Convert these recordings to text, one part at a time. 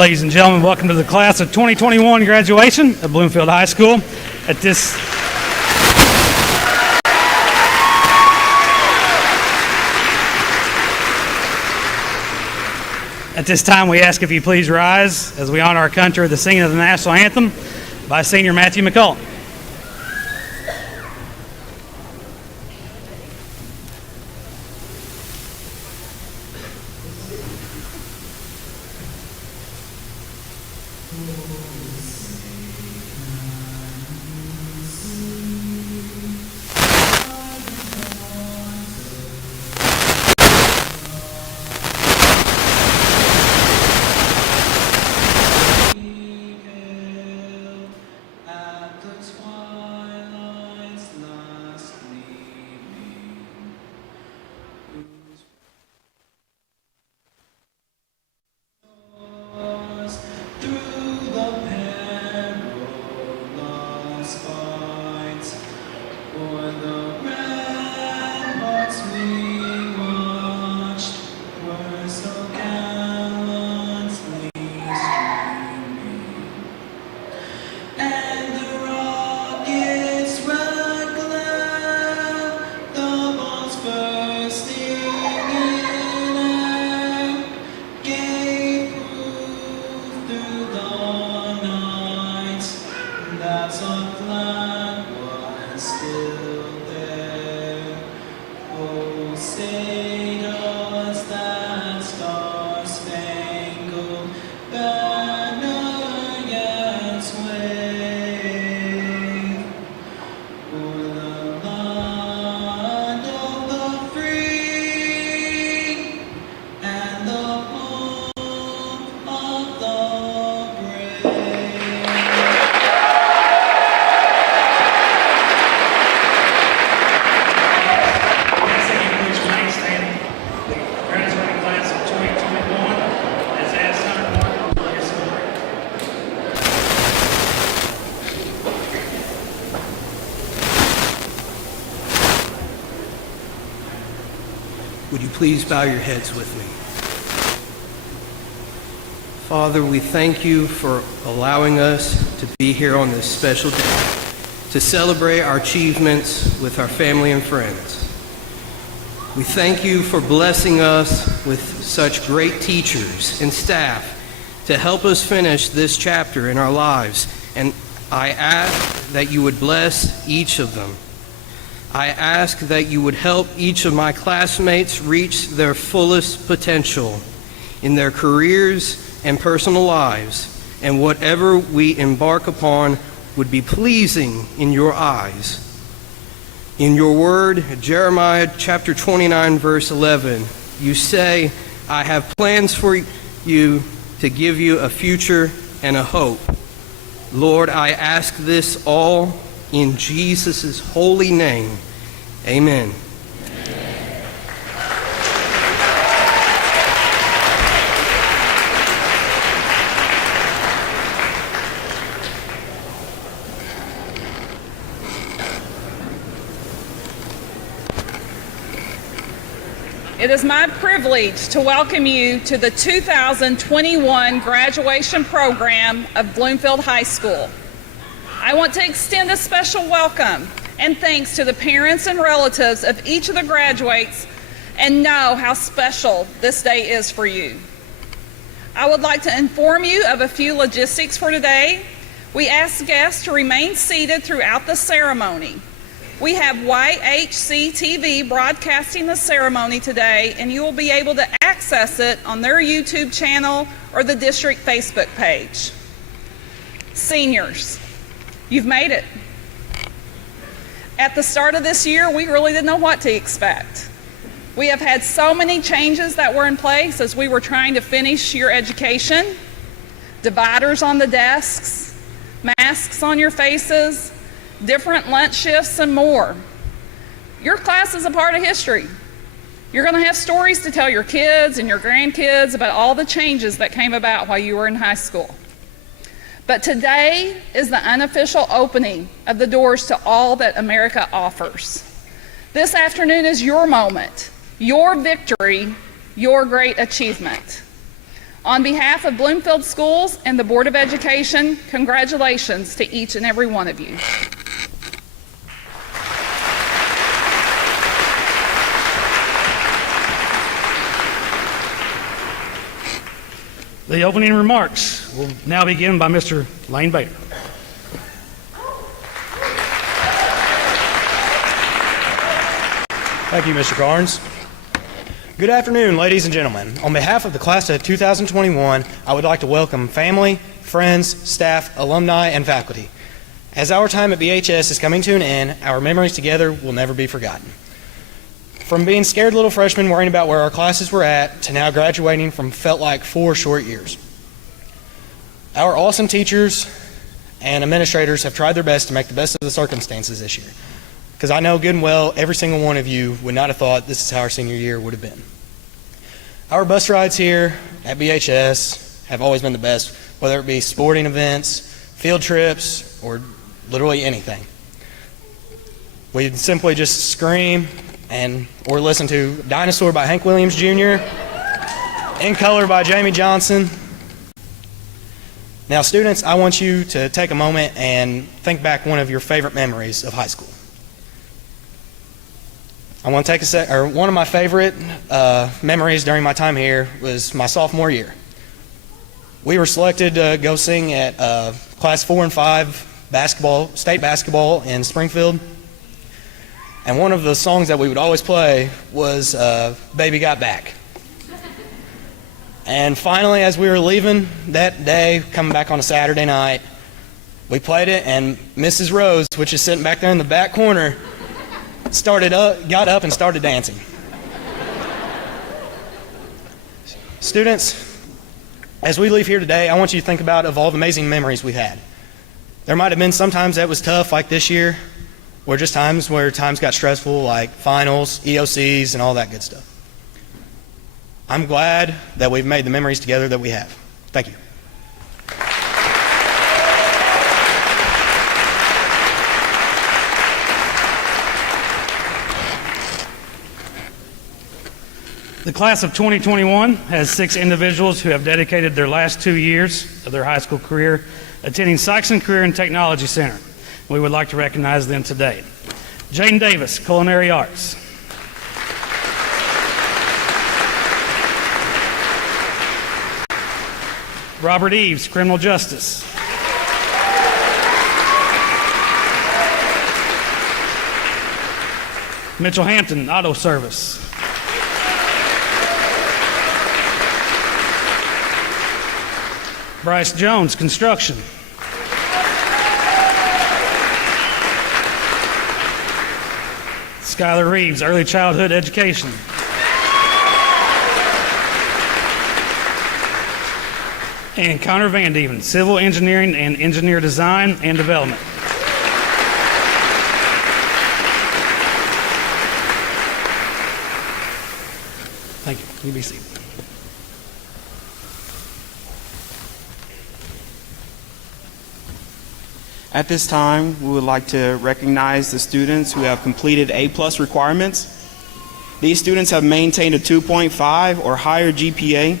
Ladies and gentlemen, welcome to the class of 2021 graduation at Bloomfield High School. At this time, we ask if you please rise as we honor our country with the singing of the national anthem by Senior Matthew McCullough. Would you please bow your heads with me? Father, we thank you for allowing us to be here on this special day to celebrate our achievements with our family and friends. We thank you for blessing us with such great teachers and staff to help us finish this chapter in our lives, and I ask that you would bless each of them. I ask that you would help each of my classmates reach their fullest potential in their careers and personal lives, and whatever we embark upon would be pleasing in your eyes. In your word, Jeremiah chapter 29, verse 11, you say, I have plans for you to give you a future and a hope. Lord, I ask this all in Jesus' holy name. Amen. It is my privilege to welcome you to the 2021 graduation program of Bloomfield High School. I want to extend a special welcome and thanks to the parents and relatives of each of the graduates and know how special this day is for you. I would like to inform you of a few logistics for today. We ask guests to remain seated throughout the ceremony. We have YHC-TV broadcasting the ceremony today, and you will be able to access it on their YouTube channel or the district Facebook page. Seniors, you've made it. At the start of this year, we really didn't know what to expect. We have had so many changes that were in place as we were trying to finish your education. Dividers on the desks, masks on your faces, different lunch shifts, and more. Your class is a part of history. You're going to have stories to tell your kids and your grandkids about all the changes that came about while you were in high school. But today is the unofficial opening of the doors to all that America offers. This afternoon is your moment, your victory, your great achievement. On behalf of Bloomfield Schools and the Board of Education, congratulations to each and every one of you. The opening remarks will now begin by Mr. Lane Bader. Thank you, Mr. Carnes. Good afternoon, ladies and gentlemen. On behalf of the class of 2021, I would like to welcome family, friends, staff, alumni, and faculty. As our time at BHS is coming to an end, our memories together will never be forgotten. From being scared little freshmen worrying about where our classes were at, to now graduating from felt like 4 short years. Our awesome teachers and administrators have tried their best to make the best of the circumstances this year. Because I know good and well every single one of you would not have thought this is how our senior year would have been. Our bus rides here at BHS have always been the best, whether it be sporting events, field trips, or literally anything. We'd simply just scream or listen to Dinosaur by Hank Williams Jr., In Color by Jamie Johnson. Now students, I want you to take a moment and think back one of your favorite memories of high school. I want to take one of my favorite memories during my time here was my sophomore year. We were selected to go sing at class 4 and 5 state basketball in Springfield. And one of the songs that we would always play was Baby Got Back. And finally, as we were leaving that day, coming back on a Saturday night, we played it, and Mrs. Rose, which is sitting back there in the back corner, got up and started dancing. Students, as we leave here today, I want you to think about all the amazing memories we had. There might have been some times that was tough, like this year, or just times where times got stressful, like finals, EOCs, and all that good stuff. I'm glad that we've made the memories together that we have. Thank you. The class of 2021 has 6 individuals who have dedicated their last 2 years of their high school career attending Sykes Career and Technology Center. We would like to recognize them today. Jaden Davis, Culinary Arts. Robert Eves, Criminal Justice. Mitchell Hampton, Auto Service. Bryce Jones, Construction. Skylar Reeves, Early Childhood Education. And Connor Van Dieven, Civil Engineering and Engineer Design and Development. Thank you. You be seated. At this time, we would like to recognize the students who have completed A+ requirements. These students have maintained a 2.5 or higher GPA,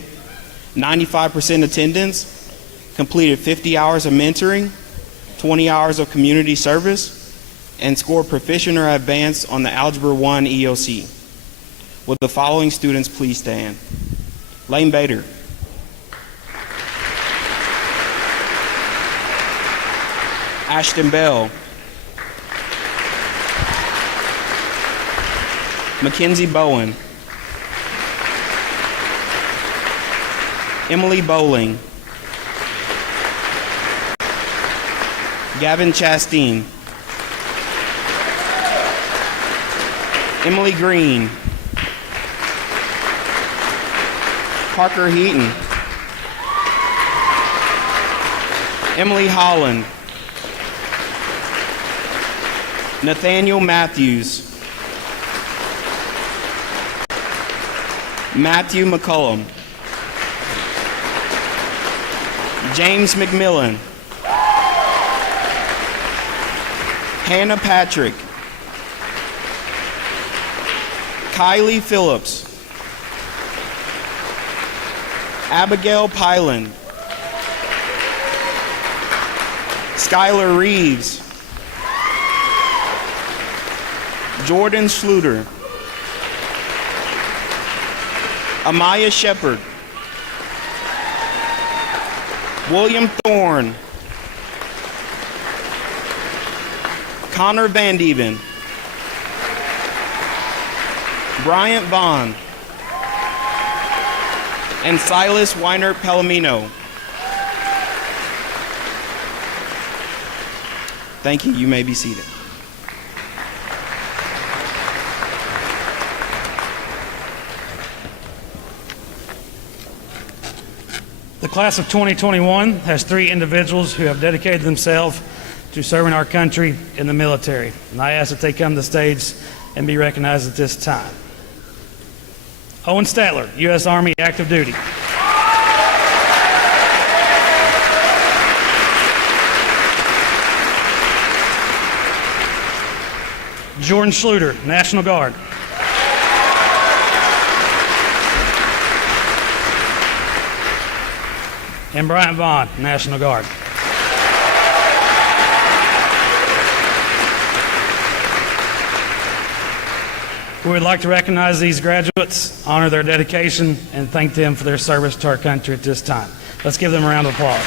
95% attendance, completed 50 hours of mentoring, 20 hours of community service, and scored proficient or advanced on the Algebra 1 EOC. Will the following students please stand? Lane Bader. Ashton Bell. Mackenzie Bowen. Emily Bowling. Gavin Chasteen. Emily Green. Parker Heaton. Emily Holland. Nathaniel Matthews. Matthew McCullum. James McMillan. Hannah Patrick. Kylie Phillips. Abigail Pylan, Skylar Reeves, Jordan Schluter, Amaya Shepard, William Thorne, Connor Van Dieven, Bryant Vaughn, and Silas Weiner Palomino. Thank you. You may be seated. The class of 2021 has 3 individuals who have dedicated themselves to serving our country in the military, and I ask that they come to the stage and be recognized at this time. Owen Statler, U.S. Army Active Duty. Jordan Schluter, National Guard. And Bryant Vaughn, National Guard. We would like to recognize these graduates, honor their dedication, and thank them for their service to our country at this time. Let's give them a round of applause.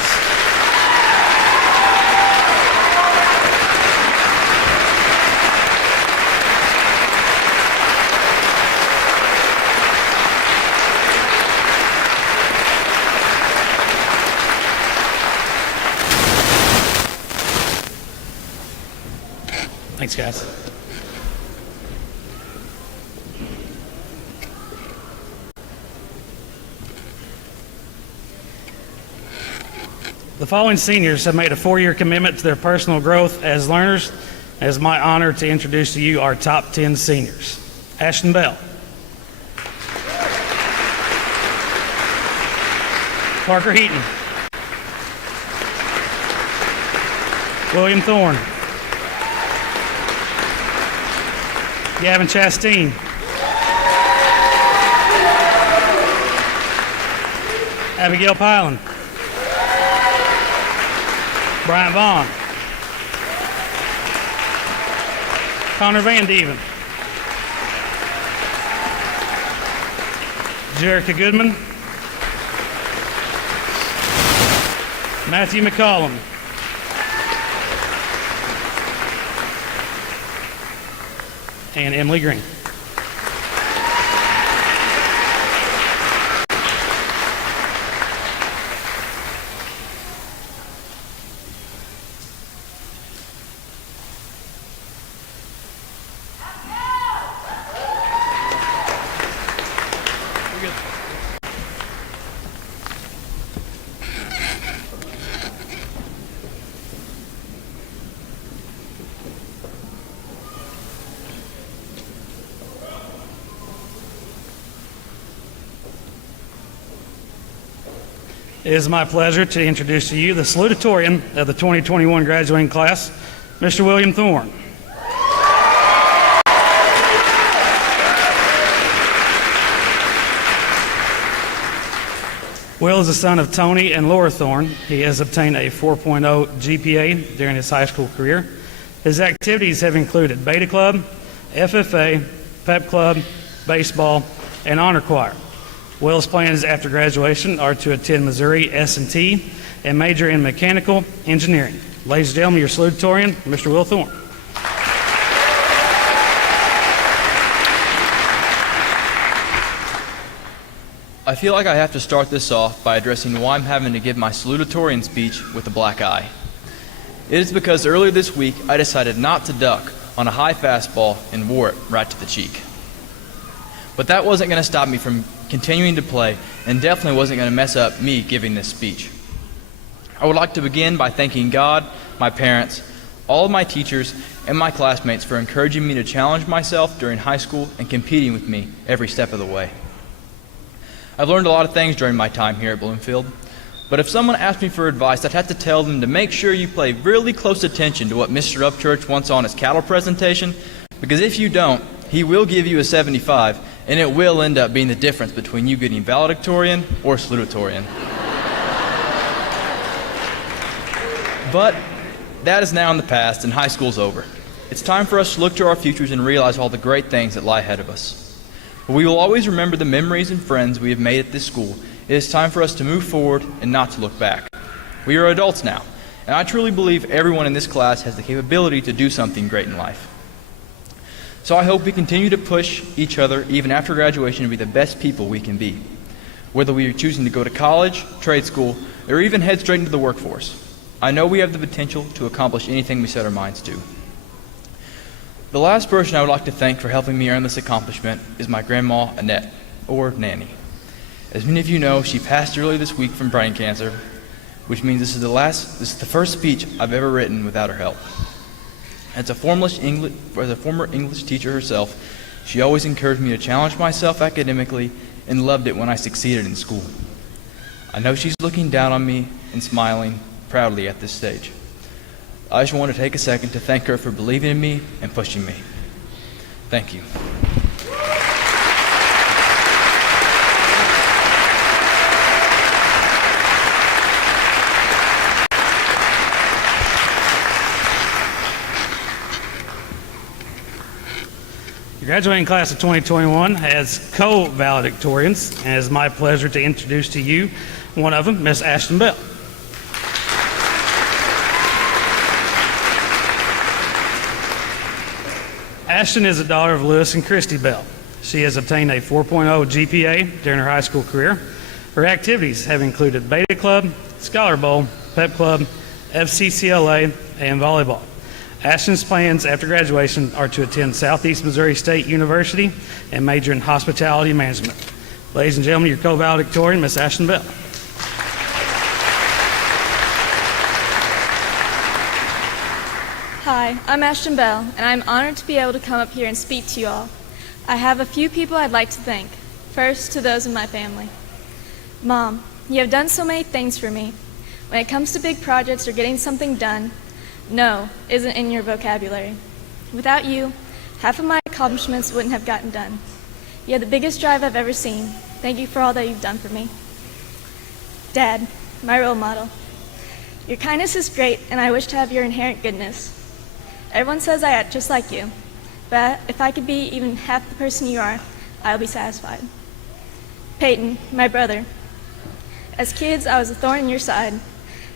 Thanks, guys. The following seniors have made a 4-year commitment to their personal growth as learners. It is my honor to introduce to you our top 10 seniors. Ashton Bell. Parker Heaton. William Thorne. Gavin Chasteen. Abigail Pylan. Bryant Vaughn. Connor Van Dieven. Jerica Goodman. Matthew McCollum. And Emily Green. It is my pleasure to introduce to you the Salutatorian of the 2021 graduating class, Mr. William Thorne. Will is the son of Tony and Laura Thorne. He has obtained a 4.0 GPA during his high school career. His activities have included Beta Club, FFA, Pep Club, baseball, and honor choir. Will's plans after graduation are to attend Missouri S&T and major in mechanical engineering. Ladies and gentlemen, your salutatorian, Mr. Will Thorne. I feel like I have to start this off by addressing why I'm having to give my salutatorian speech with a black eye. It is because earlier this week I decided not to duck on a high fastball and wore it right to the cheek. But that wasn't going to stop me from continuing to play, and definitely wasn't going to mess up me giving this speech. I would like to begin by thanking God, my parents, all of my teachers, and my classmates for encouraging me to challenge myself during high school and competing with me every step of the way. I've learned a lot of things during my time here at Bloomfield, but if someone asked me for advice, I'd have to tell them to make sure you pay really close attention to what Mr. Upchurch wants on his cattle presentation, because if you don't, he will give you a 75 and it will end up being the difference between you getting valedictorian or salutatorian. But that is now in the past, and high school's over. It's time for us to look to our futures and realize all the great things that lie ahead of us. But we will always remember the memories and friends we have made at this school. It is time for us to move forward and not to look back. We are adults now, and I truly believe everyone in this class has the capability to do something great in life. So I hope we continue to push each other even after graduation to be the best people we can be, whether we are choosing to go to college, trade school, or even head straight into the workforce. I know we have the potential to accomplish anything we set our minds to. The last person I would like to thank for helping me earn this accomplishment is my grandma, Annette, or Nanny. As many of you know, she passed earlier this week from brain cancer, which means this is the first speech I've ever written without her help. As a former English teacher herself, she always encouraged me to challenge myself academically and loved it when I succeeded in school. I know she's looking down on me and smiling proudly at this stage. I just want to take a second to thank her for believing in me and pushing me. Thank you. The graduating class of 2021 has co-valedictorians, and it's my pleasure to introduce to you one of them, Miss Ashton Bell. Ashton is the daughter of Lewis and Christy Bell. She has obtained a 4.0 GPA during her high school career. Her activities have included Beta Club, Scholar Bowl, Pep Club, FCCLA, and volleyball. Ashton's plans after graduation are to attend Southeast Missouri State University and major in hospitality management. Ladies and gentlemen, your co-valedictorian, Miss Ashton Bell. Hi, I'm Ashton Bell, and I'm honored to be able to come up here and speak to you all. I have a few people I'd like to thank. First, to those in my family. Mom, you have done so many things for me. When it comes to big projects or getting something done, no isn't in your vocabulary. Without you, half of my accomplishments wouldn't have gotten done. You have the biggest drive I've ever seen. Thank you for all that you've done for me. Dad, my role model. Your kindness is great, and I wish to have your inherent goodness. Everyone says I act just like you, but if I could be even half the person you are, I'll be satisfied. Peyton, my brother. As kids, I was a thorn in your side.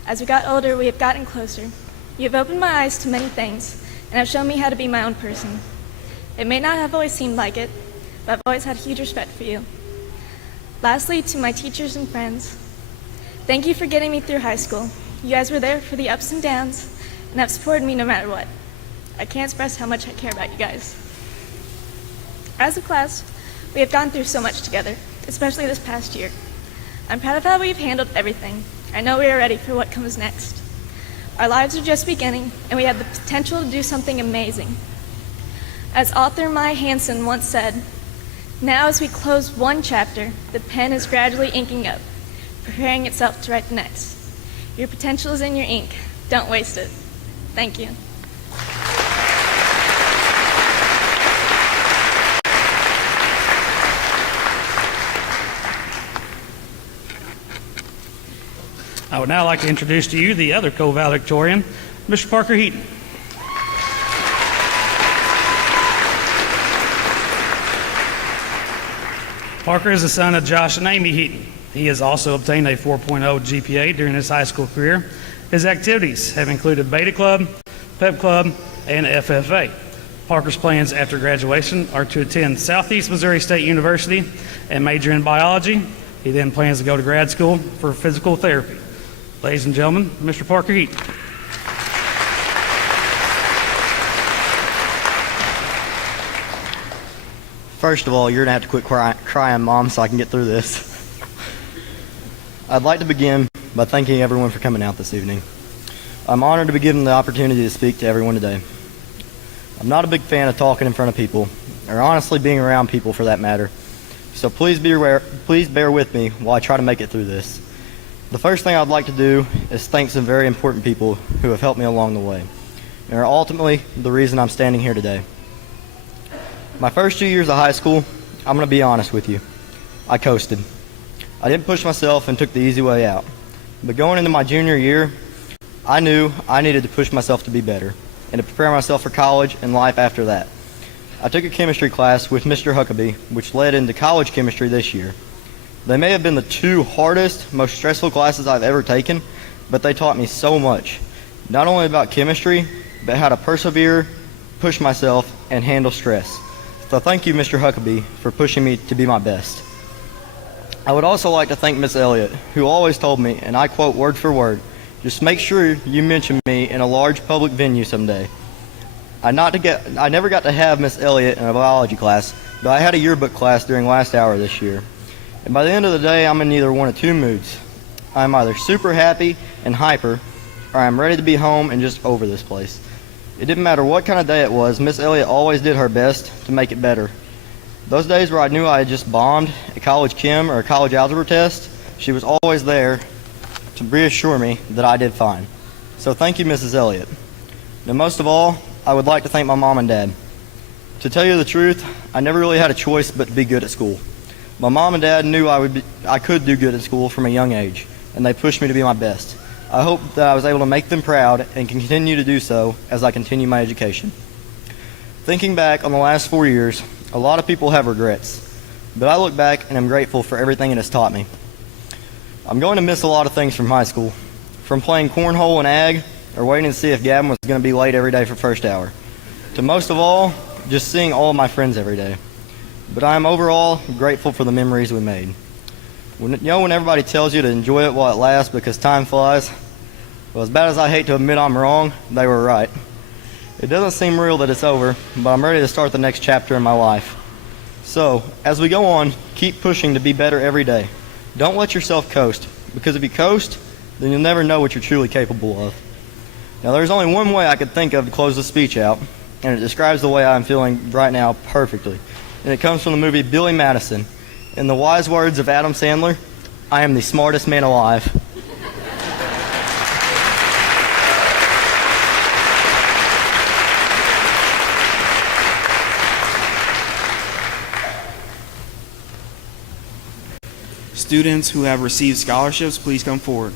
As we got older, we have gotten closer. You have opened my eyes to many things, and have shown me how to be my own person. It may not have always seemed like it, but I've always had huge respect for you. Lastly, to my teachers and friends, thank you for getting me through high school. You guys were there for the ups and downs, and have supported me no matter what. I can't express how much I care about you guys. As a class, we have gone through so much together, especially this past year. I'm proud of how we've handled everything. I know we are ready for what comes next. Our lives are just beginning, and we have the potential to do something amazing. As author Maya Hansen once said, now as we close one chapter, the pen is gradually inking up, preparing itself to write the next. Your potential is in your ink. Don't waste it. Thank you. I would now like to introduce to you the other co-valedictorian, Mr. Parker Heaton. Parker is the son of Josh and Amy Heaton. He has also obtained a 4.0 GPA during his high school career. His activities have included Beta Club, Pep Club, and FFA. Parker's plans after graduation are to attend Southeast Missouri State University and major in biology. He then plans to go to grad school for physical therapy. Ladies and gentlemen, Mr. Parker Heaton. First of all, you're going to have to quit crying, Mom, so I can get through this. I'd like to begin by thanking everyone for coming out this evening. I'm honored to be given the opportunity to speak to everyone today. I'm not a big fan of talking in front of people, or honestly being around people for that matter, so please bear with me while I try to make it through this. The first thing I'd like to do is thank some very important people who have helped me along the way, and are ultimately the reason I'm standing here today. My first 2 years of high school, I'm going to be honest with you. I coasted. I didn't push myself and took the easy way out. But going into my junior year, I knew I needed to push myself to be better and to prepare myself for college and life after that. I took a chemistry class with Mr. Huckabee, which led into college chemistry this year. They may have been the two hardest, most stressful classes I've ever taken, but they taught me so much, not only about chemistry, but how to persevere, push myself, and handle stress. So thank you, Mr. Huckabee, for pushing me to be my best. I would also like to thank Miss Elliott, who always told me, and I quote word for word, "Just make sure you mention me in a large public venue someday." I never got to have Miss Elliott in a biology class, but I had a yearbook class during last hour this year. And by the end of the day, I'm in either one of two moods. I'm either super happy and hyper, or I'm ready to be home and just over this place. It didn't matter what kind of day it was, Miss Elliott always did her best to make it better. Those days where I knew I had just bombed a college chem or a college algebra test, she was always there to reassure me that I did fine. So thank you, Mrs. Elliott. Now, most of all, I would like to thank my mom and dad. To tell you the truth, I never really had a choice but to be good at school. My mom and dad knew I could do good at school from a young age, and they pushed me to be my best. I hope that I was able to make them proud and can continue to do so as I continue my education. Thinking back on the last 4 years, a lot of people have regrets, but I look back and am grateful for everything it has taught me. I'm going to miss a lot of things from high school, from playing cornhole and ag, or waiting to see if Gavin was going to be late every day for first hour, to most of all, just seeing all of my friends every day. But I am overall grateful for the memories we made. When everybody tells you to enjoy it while it lasts because time flies, well, as bad as I hate to admit I'm wrong, they were right. It doesn't seem real that it's over, but I'm ready to start the next chapter in my life. So, as we go on, keep pushing to be better every day. Don't let yourself coast, because if you coast, then you'll never know what you're truly capable of. Now, there's only one way I could think of to close the speech out, and it describes the way I'm feeling right now perfectly. And it comes from the movie Billy Madison. In the wise words of Adam Sandler, I am the smartest man alive. Students who have received scholarships, please come forward.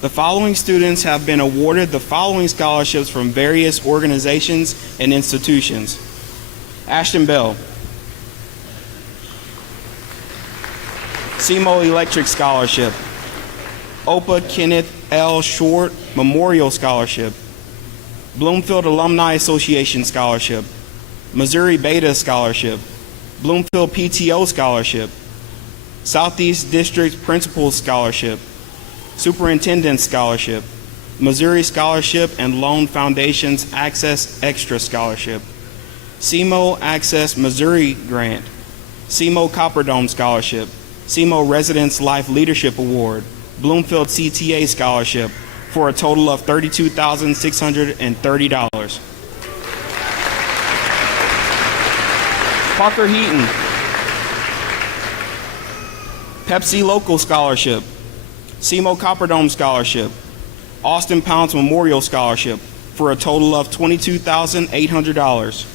The following students have been awarded the following scholarships from various organizations and institutions. Ashton Bell, SEMO Electric Scholarship, Opa Kenneth L. Short Memorial Scholarship, Bloomfield Alumni Association Scholarship, Missouri Beta Scholarship, Bloomfield PTO Scholarship, Southeast District Principal Scholarship, Superintendent Scholarship, Missouri Scholarship and Loan Foundation's Access Extra Scholarship, SEMO Access Missouri Grant, SEMO Copper Dome Scholarship, SEMO Residence Life Leadership Award, Bloomfield CTA Scholarship, for a total of $32,630. Parker Heaton, Pepsi Local Scholarship, SEMO Copper Dome Scholarship, Austin Pounds Memorial Scholarship, for a total of $22,800.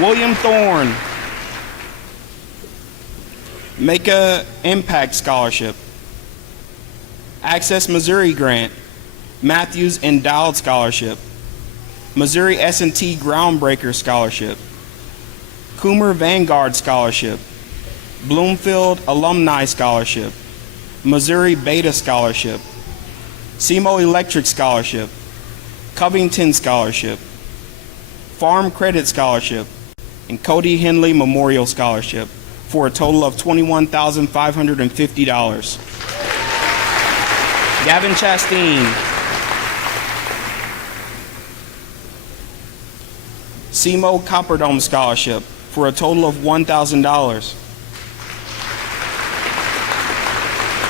William Thorne, Make a Impact Scholarship, Access Missouri Grant, Matthews Endowed Scholarship, Missouri S&T Groundbreaker Scholarship, Coomer Vanguard Scholarship, Bloomfield Alumni Scholarship, Missouri Beta Scholarship, SEMO Electric Scholarship, Covington Scholarship, Farm Credit Scholarship, and Cody Henley Memorial Scholarship, for a total of $21,550. Gavin Chasteen, SEMO Copper Dome Scholarship, for a total of $1,000.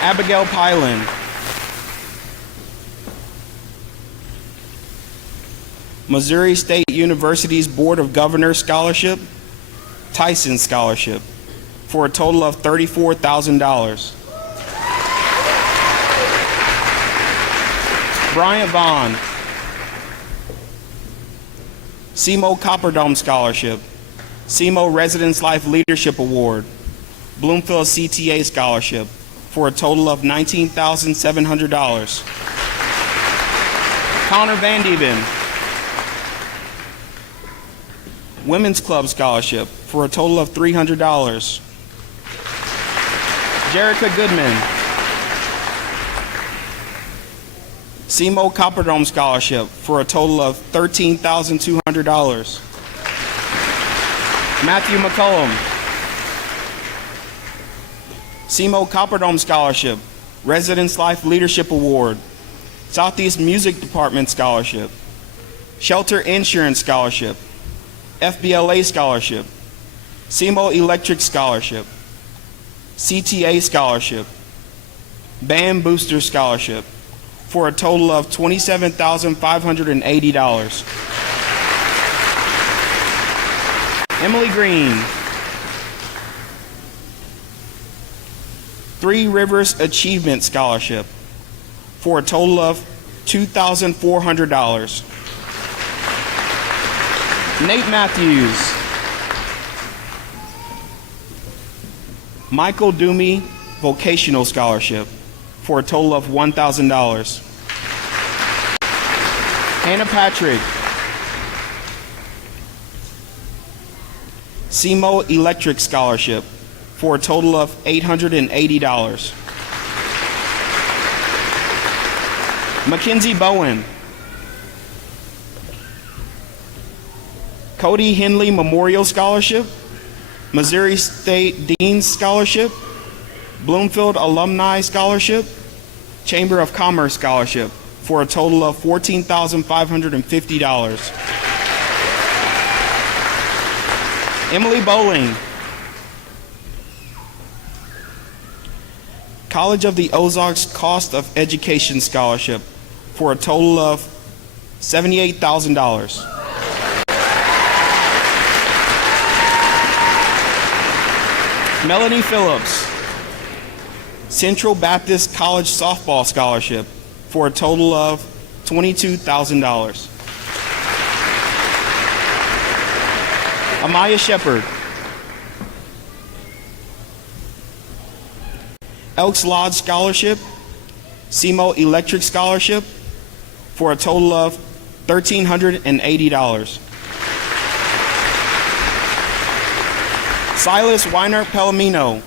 Abigail Pylan, Missouri State University's Board of Governors Scholarship, Tyson Scholarship, for a total of $34,000. Bryant Vaughn. SEMO Copperdome Scholarship, SEMO Residence Life Leadership Award, Bloomfield CTA Scholarship for a total of $19,700. Connor Van Dieven, Women's Club Scholarship for a total of $300. Jerica Goodman, SEMO Copperdome Scholarship for a total of $13,200. Matthew McCullum, SEMO Copperdome Scholarship, Residence Life Leadership Award, Southeast Music Department Scholarship, Shelter Insurance Scholarship, FBLA Scholarship, SEMO Electric Scholarship, CTA Scholarship, Band Booster Scholarship for a total of $27,580. Emily Green, Three Rivers Achievement Scholarship for a total of $2,400. Nate Matthews, Michael Doomy Vocational Scholarship for a total of $1,000. Hannah Patrick, SEMO Electric Scholarship for a total of $880. Mackenzie Bowen, Cody Henley Memorial Scholarship, Missouri State Dean's Scholarship, Bloomfield Alumni Scholarship, Chamber of Commerce Scholarship for a total of $14,550. Emily Bowling, College of the Ozarks Cost of Education Scholarship for a total of $78,000. Melanie Phillips, Central Baptist College Softball Scholarship for a total of $22,000. Amaya Shepard, Elks Lodge Scholarship, SEMO Electric Scholarship for a total of $1,380. Silas Weiner Palomino,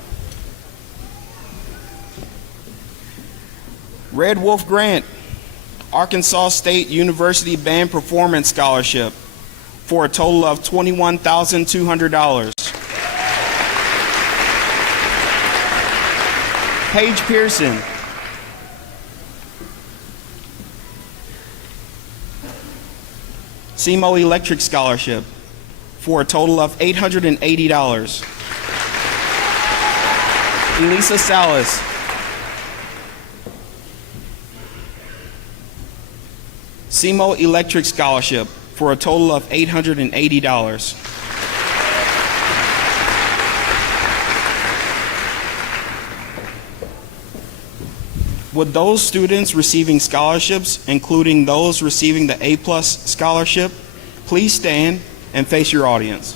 Red Wolf Grant, Arkansas State University Band Performance Scholarship for a total of $21,200. Paige Pearson, SEMO Electric Scholarship for a total of $880. Elisa Salas, SEMO Electric Scholarship for a total of $880. Would those students receiving scholarships, including those receiving the A+ scholarship, please stand and face your audience.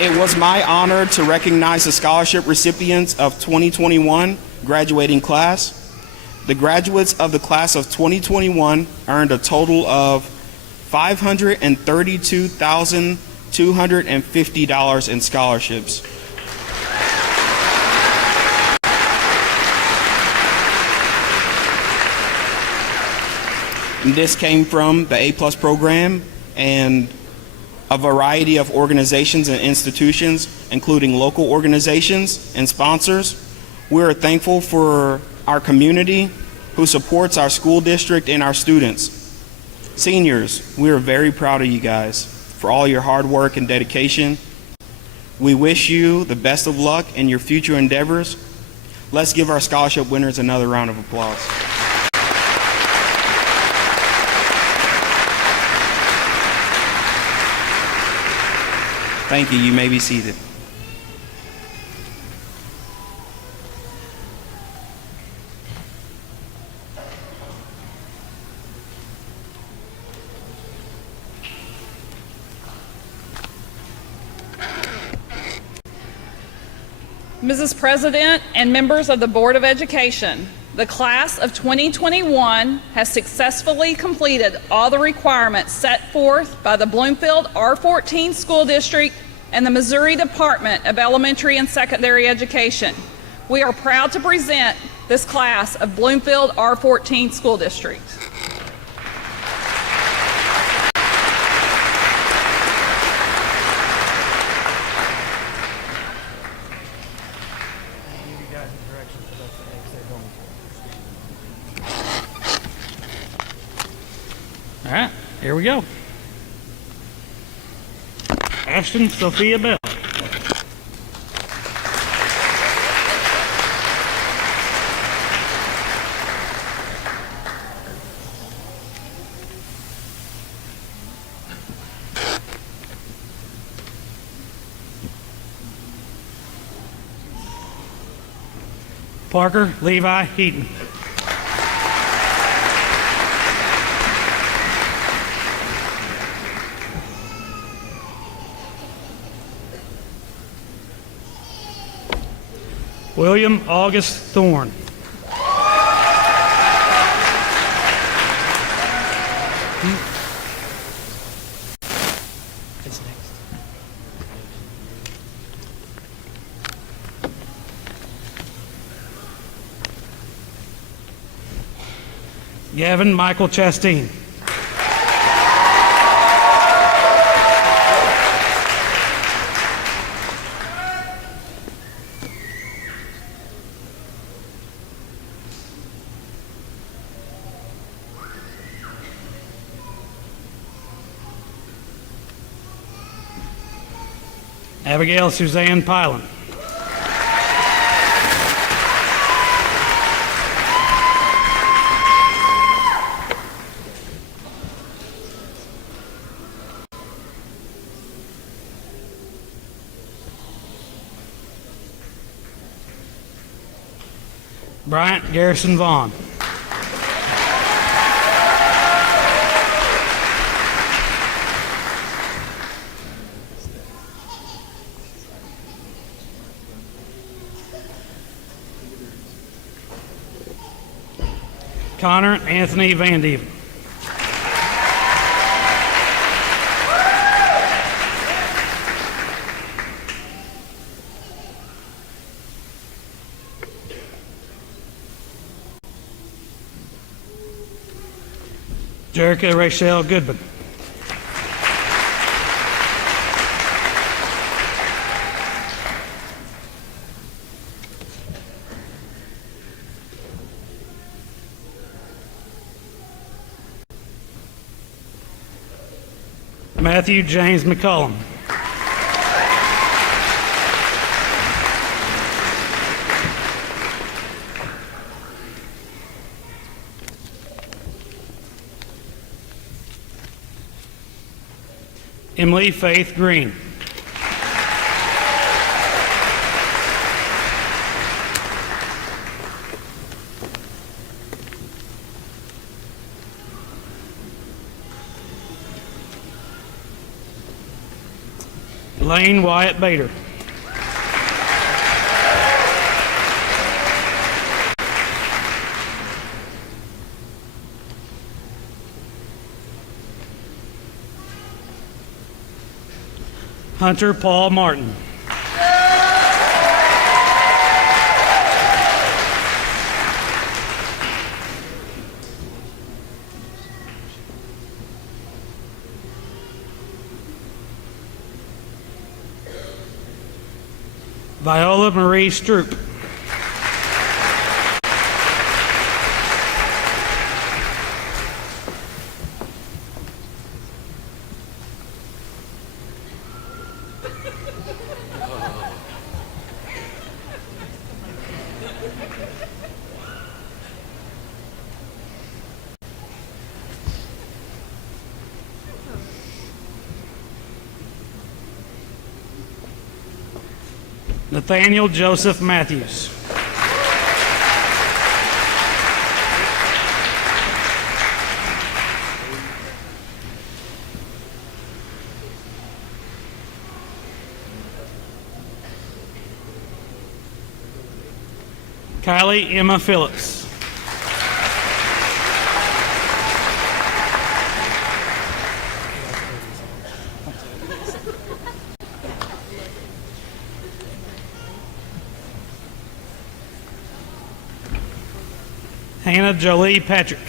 It was my honor to recognize the scholarship recipients of 2021 graduating class. The graduates of the class of 2021 earned a total of $532,250 in scholarships. And this came from the A+ program and a variety of organizations and institutions, including local organizations and sponsors. We are thankful for our community who supports our school district and our students. Seniors, we are very proud of you guys for all your hard work and dedication. We wish you the best of luck in your future endeavors. Let's give our scholarship winners another round of applause. Thank you. You may be seated. Mrs. President and members of the Board of Education, the class of 2021 has successfully completed all the requirements set forth by the Bloomfield R14 School District and the Missouri Department of Elementary and Secondary Education. We are proud to present this class of Bloomfield R14 School District. All right, here we go. Ashton Sophia Bell. Parker Levi Heaton. William August Thorne. It's next. Gavin Michael Chastain. Abigail Suzanne Pylan. Bryant Garrison Vaughn. Connor Anthony Van Dieven. Jerica Rachel Goodman. Matthew James McCullum. Emily Faith Green. Lane Wyatt Bader. Hunter Paul Martin. Viola Marie Stroop. Nathaniel Joseph Matthews. Kylie Emma Phillips. Hannah Jolie Patrick.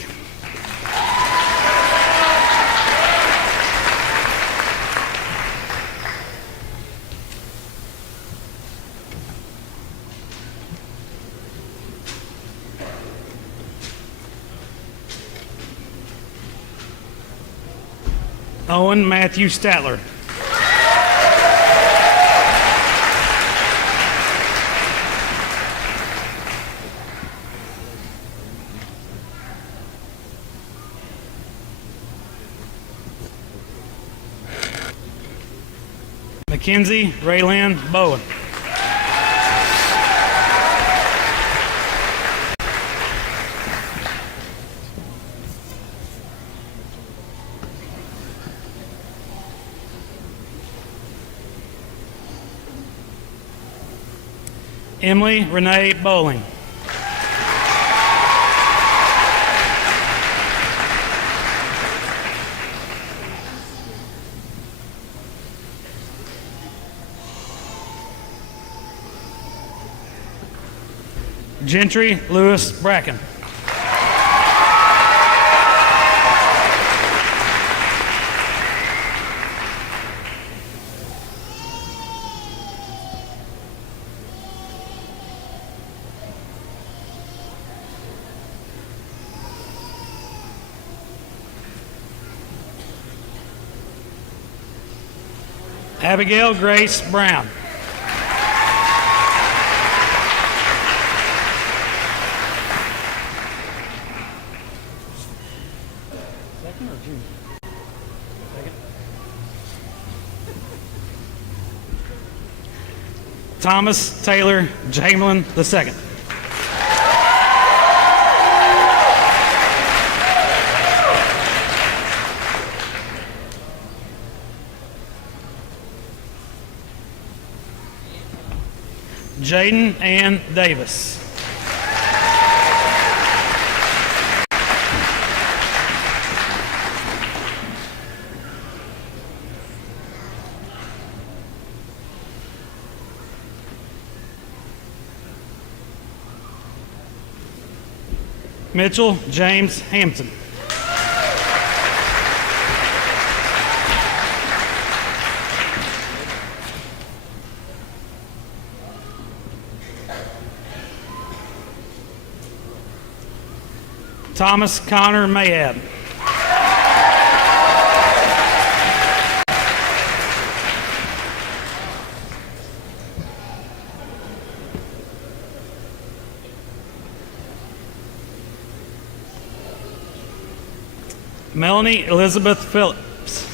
Owen Matthew Statler. Mackenzie Raylynn Bowen. Emily Renee Bowling. Gentry Lewis Bracken. Abigail Grace Brown. Thomas Taylor Jamelin II. Jaden Ann Davis. Mitchell James Hampton. Thomas Connor Mayab. Melanie Elizabeth Phillips.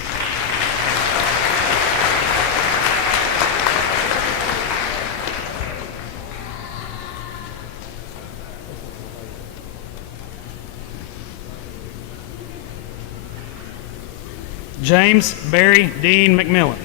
James Barry Dean McMillan.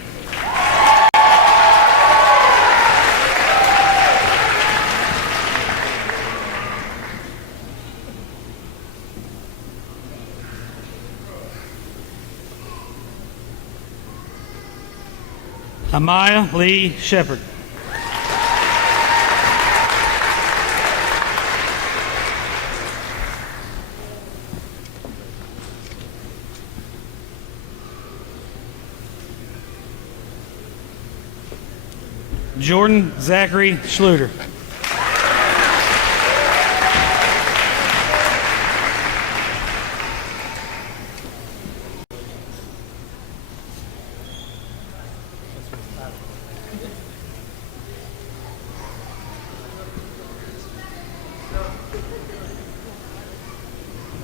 Amaya Lee Shepard. Jordan Zachary Schluter.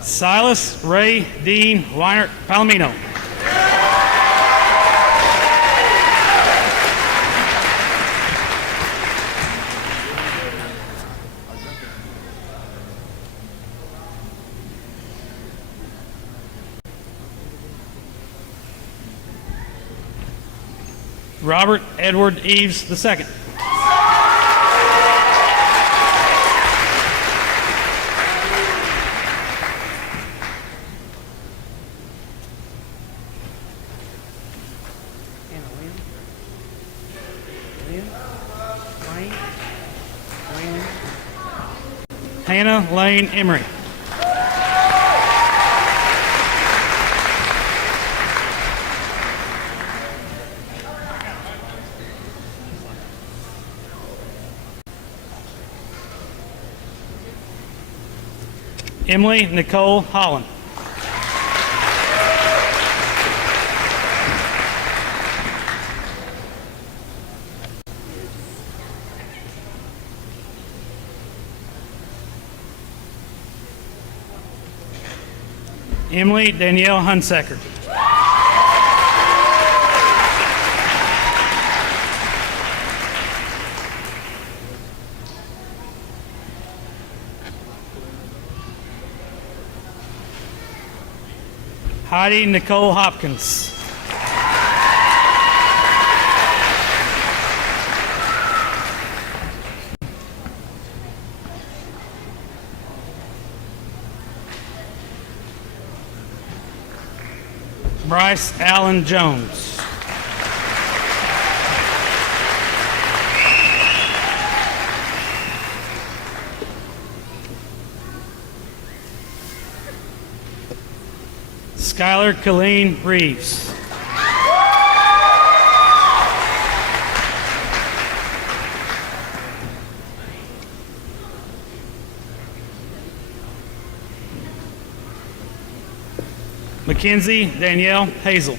Silas Ray Dean Weinert Palomino. Robert Edward Eves II. Hannah Lane Emery. Emily Nicole Holland. Emily Danielle Hunsaker. Heidi Nicole Hopkins. Bryce Allen Jones. Skylar Colleen Reeves. Mackenzie Danielle Hazel.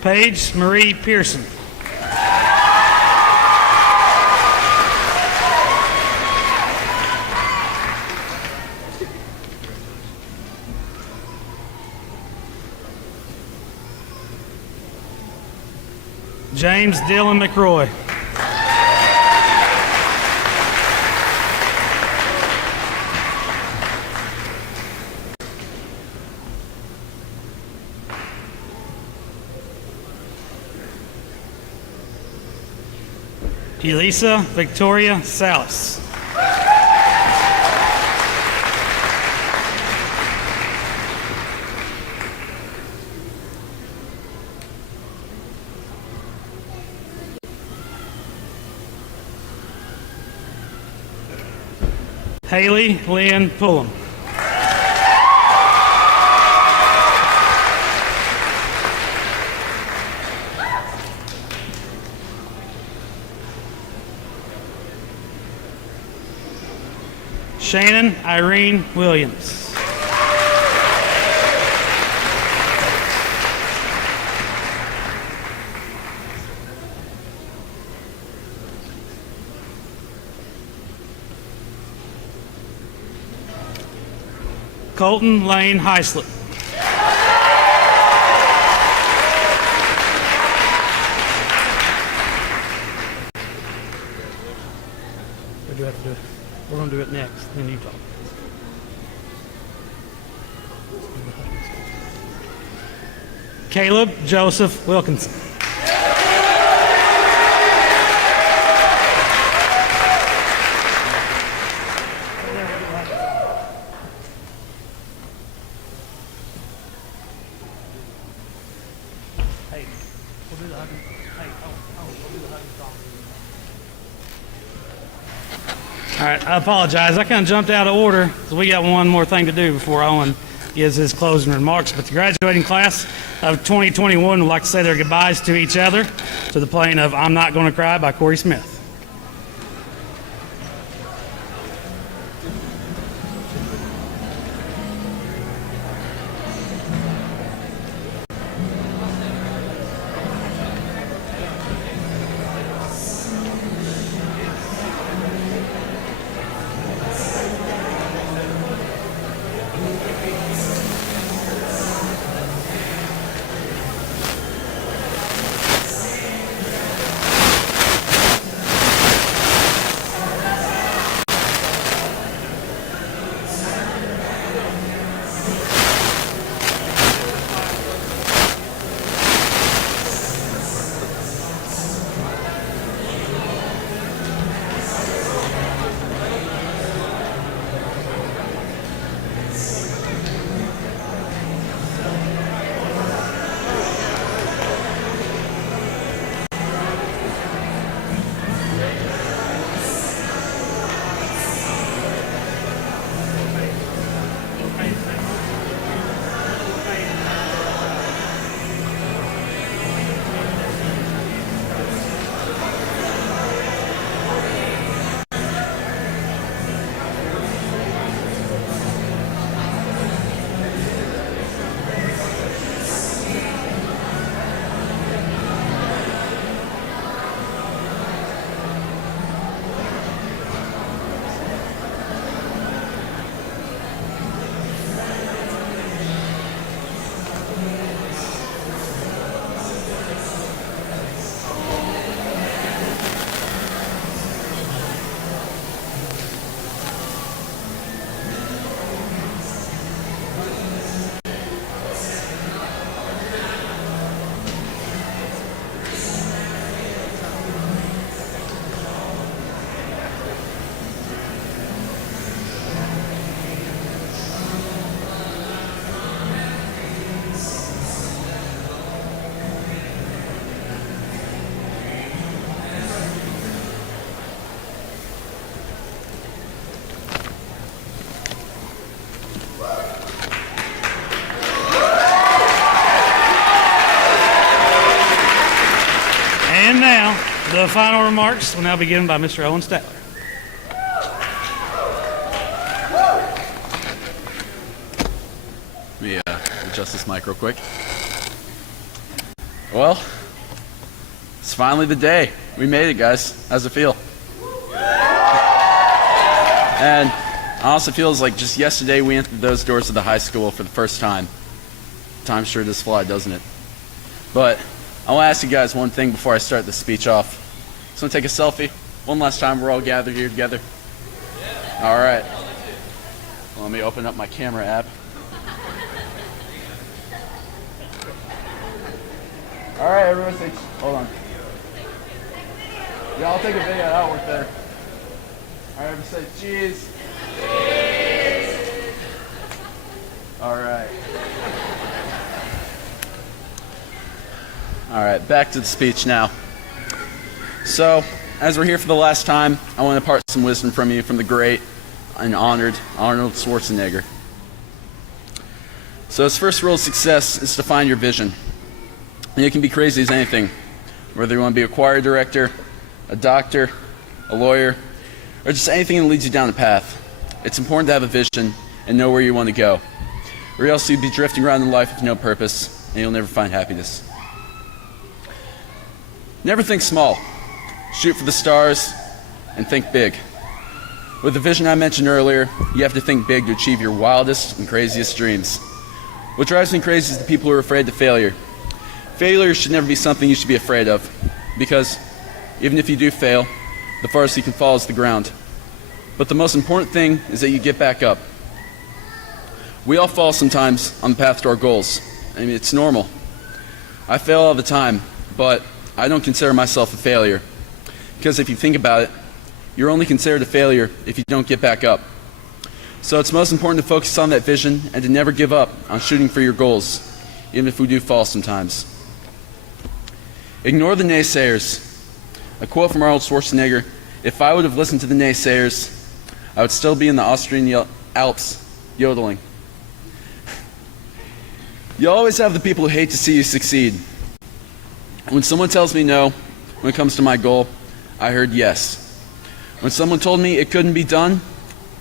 Paige Marie Pearson. James Dylan McRoy. Elisa Victoria Salas. Haley Lynn Pullum. Shannon Irene Williams. Colton Lane Heislip. Or do you have to do it? We're going to do it next, then you talk. Caleb Joseph Wilkinson. Hey, we'll do the hugging. Hey, we'll do the hugging song. All right, I apologize. I kind of jumped out of order, so we got one more thing to do before Owen gives his closing remarks. But the graduating class of 2021 would like to say their goodbyes to each other to the playing of I'm Not Gonna Cry by Corey Smith. And now, the final remarks will now be given by Mr. Owen Statler. Let me adjust this mic real quick. Well, it's finally the day. We made it, guys. How's it feel? And it honestly feels like just yesterday we entered those doors of the high school for the first time. Time sure does fly, doesn't it? But I want to ask you guys one thing before I start the speech off. So take a selfie. One last time we're all gathered here together. All right. Well, let me open up my camera app. All right, everyone, hold on. Yeah, I'll take a video. That'll work better. All right, everyone say cheese. Cheese. All right. All right, back to the speech now. So, as we're here for the last time, I want to impart some wisdom from you from the great and honored Arnold Schwarzenegger. So his first rule of success is to find your vision. And it can be crazy as anything, whether you want to be a choir director, a doctor, a lawyer, or just anything that leads you down a path. It's important to have a vision and know where you want to go, or else you'd be drifting around in life with no purpose, and you'll never find happiness. Never think small. Shoot for the stars and think big. With the vision I mentioned earlier, you have to think big to achieve your wildest and craziest dreams. What drives me crazy is the people who are afraid of failure. Failure should never be something you should be afraid of, because even if you do fail, the farthest you can fall is the ground. But the most important thing is that you get back up. We all fall sometimes on the path to our goals. I mean, it's normal. I fail all the time, but I don't consider myself a failure, because if you think about it, you're only considered a failure if you don't get back up. So it's most important to focus on that vision and to never give up on shooting for your goals, even if we do fall sometimes. Ignore the naysayers. A quote from Arnold Schwarzenegger: "If I would have listened to the naysayers, I would still be in the Austrian Alps yodeling." You always have the people who hate to see you succeed. When someone tells me no when it comes to my goal, I heard yes. When someone told me it couldn't be done,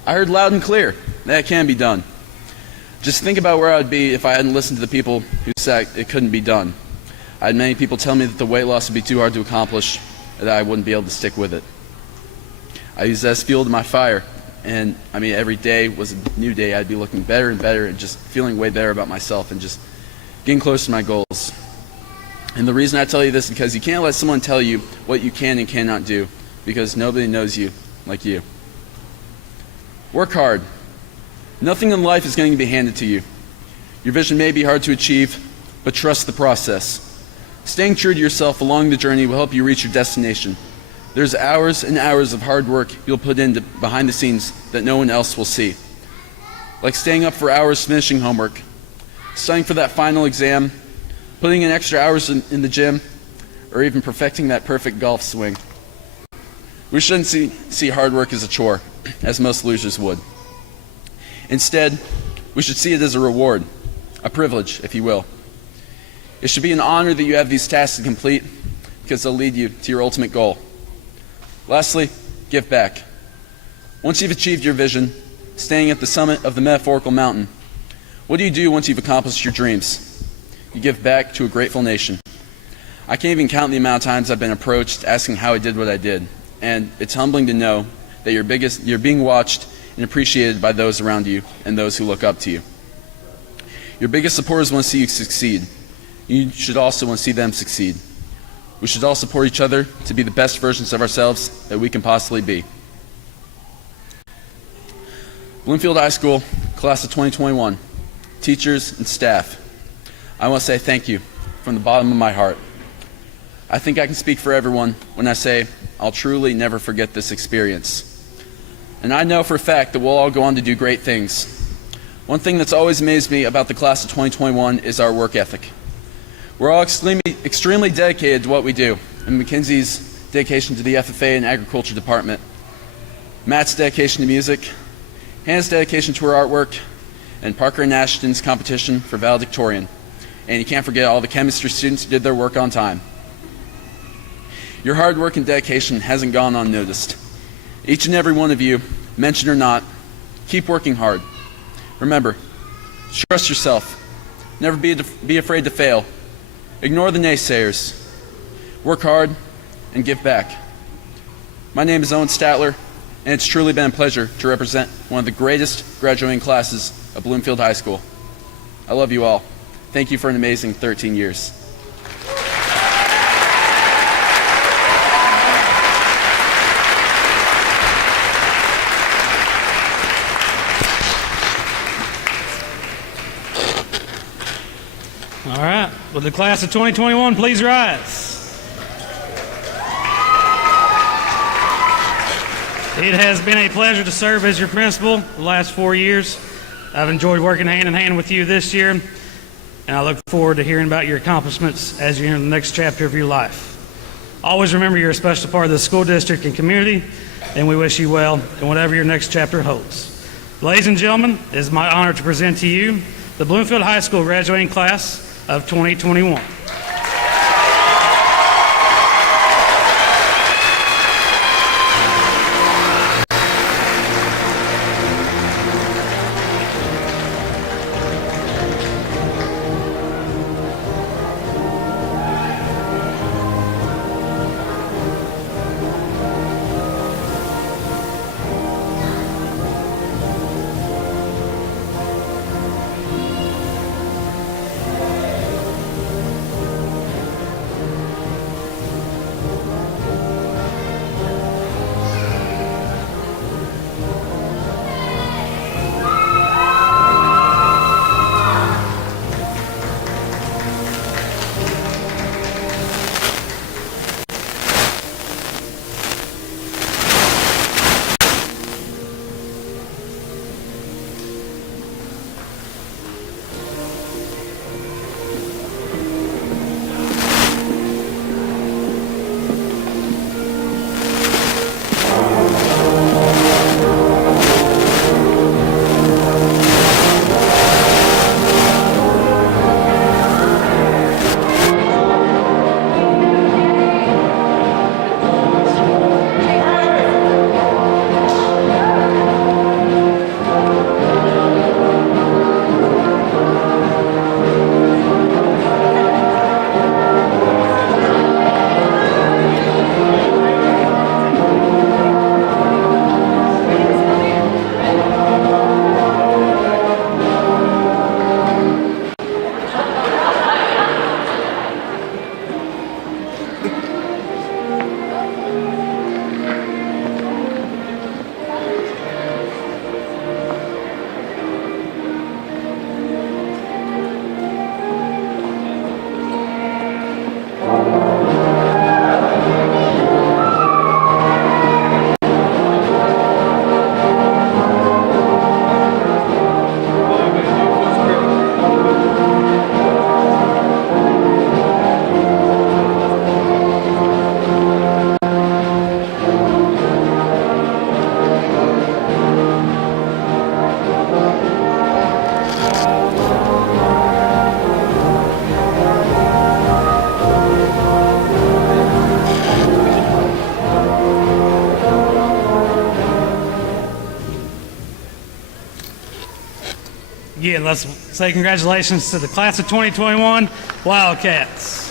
I heard loud and clear that it can be done. Just think about where I would be if I hadn't listened to the people who said it couldn't be done. I had many people tell me that the weight loss would be too hard to accomplish, and that I wouldn't be able to stick with it. I used that as fuel to my fire, and I mean, every day was a new day. I'd be looking better and better and just feeling way better about myself and just getting closer to my goals. And the reason I tell you this is because you can't let someone tell you what you can and cannot do, because nobody knows you like you. Work hard. Nothing in life is going to be handed to you. Your vision may be hard to achieve, but trust the process. Staying true to yourself along the journey will help you reach your destination. There's hours and hours of hard work you'll put into behind the scenes that no one else will see. Like staying up for hours finishing homework, studying for that final exam, putting in extra hours in the gym, or even perfecting that perfect golf swing. We shouldn't see hard work as a chore, as most losers would. Instead, we should see it as a reward, a privilege, if you will. It should be an honor that you have these tasks to complete, because they'll lead you to your ultimate goal. Lastly, give back. Once you've achieved your vision, standing at the summit of the metaphorical mountain, what do you do once you've accomplished your dreams? You give back to a grateful nation. I can't even count the amount of times I've been approached asking how I did what I did, and it's humbling to know that you're being watched and appreciated by those around you and those who look up to you. Your biggest supporters want to see you succeed. You should also want to see them succeed. We should all support each other to be the best versions of ourselves that we can possibly be. Bloomfield High School, class of 2021, teachers and staff, I want to say thank you from the bottom of my heart. I think I can speak for everyone when I say I'll truly never forget this experience. And I know for a fact that we'll all go on to do great things. One thing that's always amazed me about the class of 2021 is our work ethic. We're all extremely dedicated to what we do, and Mackenzie's dedication to the FFA and Agriculture Department, Matt's dedication to music, Hannah's dedication to her artwork, and Parker and Ashton's competition for Valedictorian. And you can't forget all the chemistry students who did their work on time. Your hard work and dedication hasn't gone unnoticed. Each and every one of you, mentioned or not, keep working hard. Remember, trust yourself. Never be afraid to fail. Ignore the naysayers. Work hard and give back. My name is Owen Statler, and it's truly been a pleasure to represent one of the greatest graduating classes of Bloomfield High School. I love you all. Thank you for an amazing 13 years. All right. Will the class of 2021 please rise? It has been a pleasure to serve as your principal the last 4 years. I've enjoyed working hand in hand with you this year, and I look forward to hearing about your accomplishments as you enter the next chapter of your life. Always remember you're a special part of the school district and community, and we wish you well in whatever your next chapter holds. Ladies and gentlemen, it is my honor to present to you the Bloomfield High School graduating class of 2021. Again, let's say congratulations to the class of 2021 Wildcats.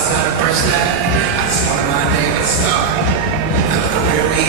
outside of first lab. I just wanted my name to start. Now look where we